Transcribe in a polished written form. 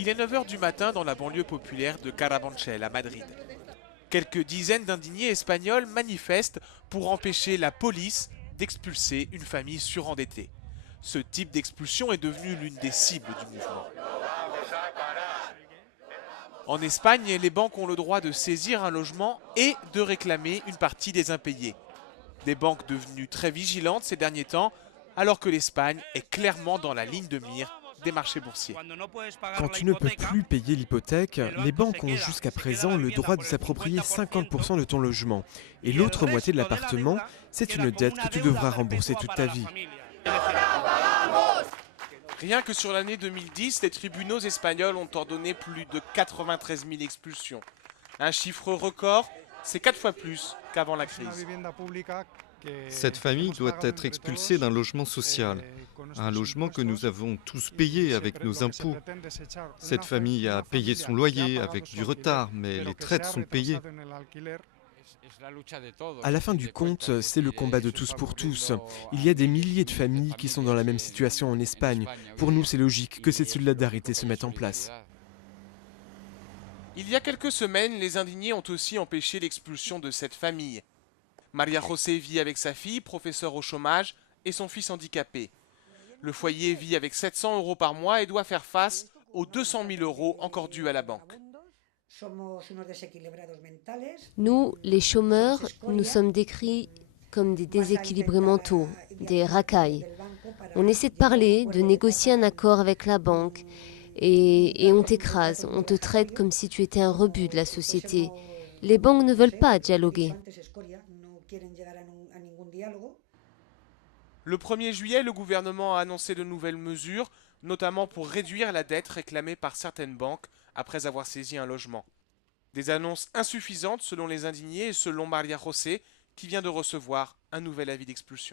Il est 9 heures du matin dans la banlieue populaire de Carabanchel à Madrid. Quelques dizaines d'indignés espagnols manifestent pour empêcher la police d'expulser une famille surendettée. Ce type d'expulsion est devenu l'une des cibles du mouvement. En Espagne, les banques ont le droit de saisir un logement et de réclamer une partie des impayés. Des banques devenues très vigilantes ces derniers temps, alors que l'Espagne est clairement dans la ligne de mire des marchés boursiers. Quand tu ne peux plus payer l'hypothèque, les banques ont jusqu'à présent le droit de s'approprier 50% de ton logement. Et l'autre moitié de l'appartement, c'est une dette que tu devras rembourser toute ta vie. Rien que sur l'année 2010, les tribunaux espagnols ont ordonné plus de 93 000 expulsions. Un chiffre record, c'est 4 fois plus qu'avant la crise. Cette famille doit être expulsée d'un logement social, un logement que nous avons tous payé avec nos impôts. Cette famille a payé son loyer avec du retard, mais les traites sont payées. À la fin du compte, c'est le combat de tous pour tous. Il y a des milliers de familles qui sont dans la même situation en Espagne. Pour nous, c'est logique que cette solidarité se mette en place. Il y a quelques semaines, les indignés ont aussi empêché l'expulsion de cette famille. Maria José vit avec sa fille, professeure au chômage, et son fils handicapé. Le foyer vit avec 700 € par mois et doit faire face aux 200 000 € encore dus à la banque. Nous, les chômeurs, nous sommes décrits comme des déséquilibrés mentaux, des racailles. On essaie de parler, de négocier un accord avec la banque et on t'écrase, on te traite comme si tu étais un rebut de la société. Les banques ne veulent pas dialoguer. Le 1er juillet, le gouvernement a annoncé de nouvelles mesures, notamment pour réduire la dette réclamée par certaines banques après avoir saisi un logement. Des annonces insuffisantes selon les indignés et selon Maria José, qui vient de recevoir un nouvel avis d'expulsion.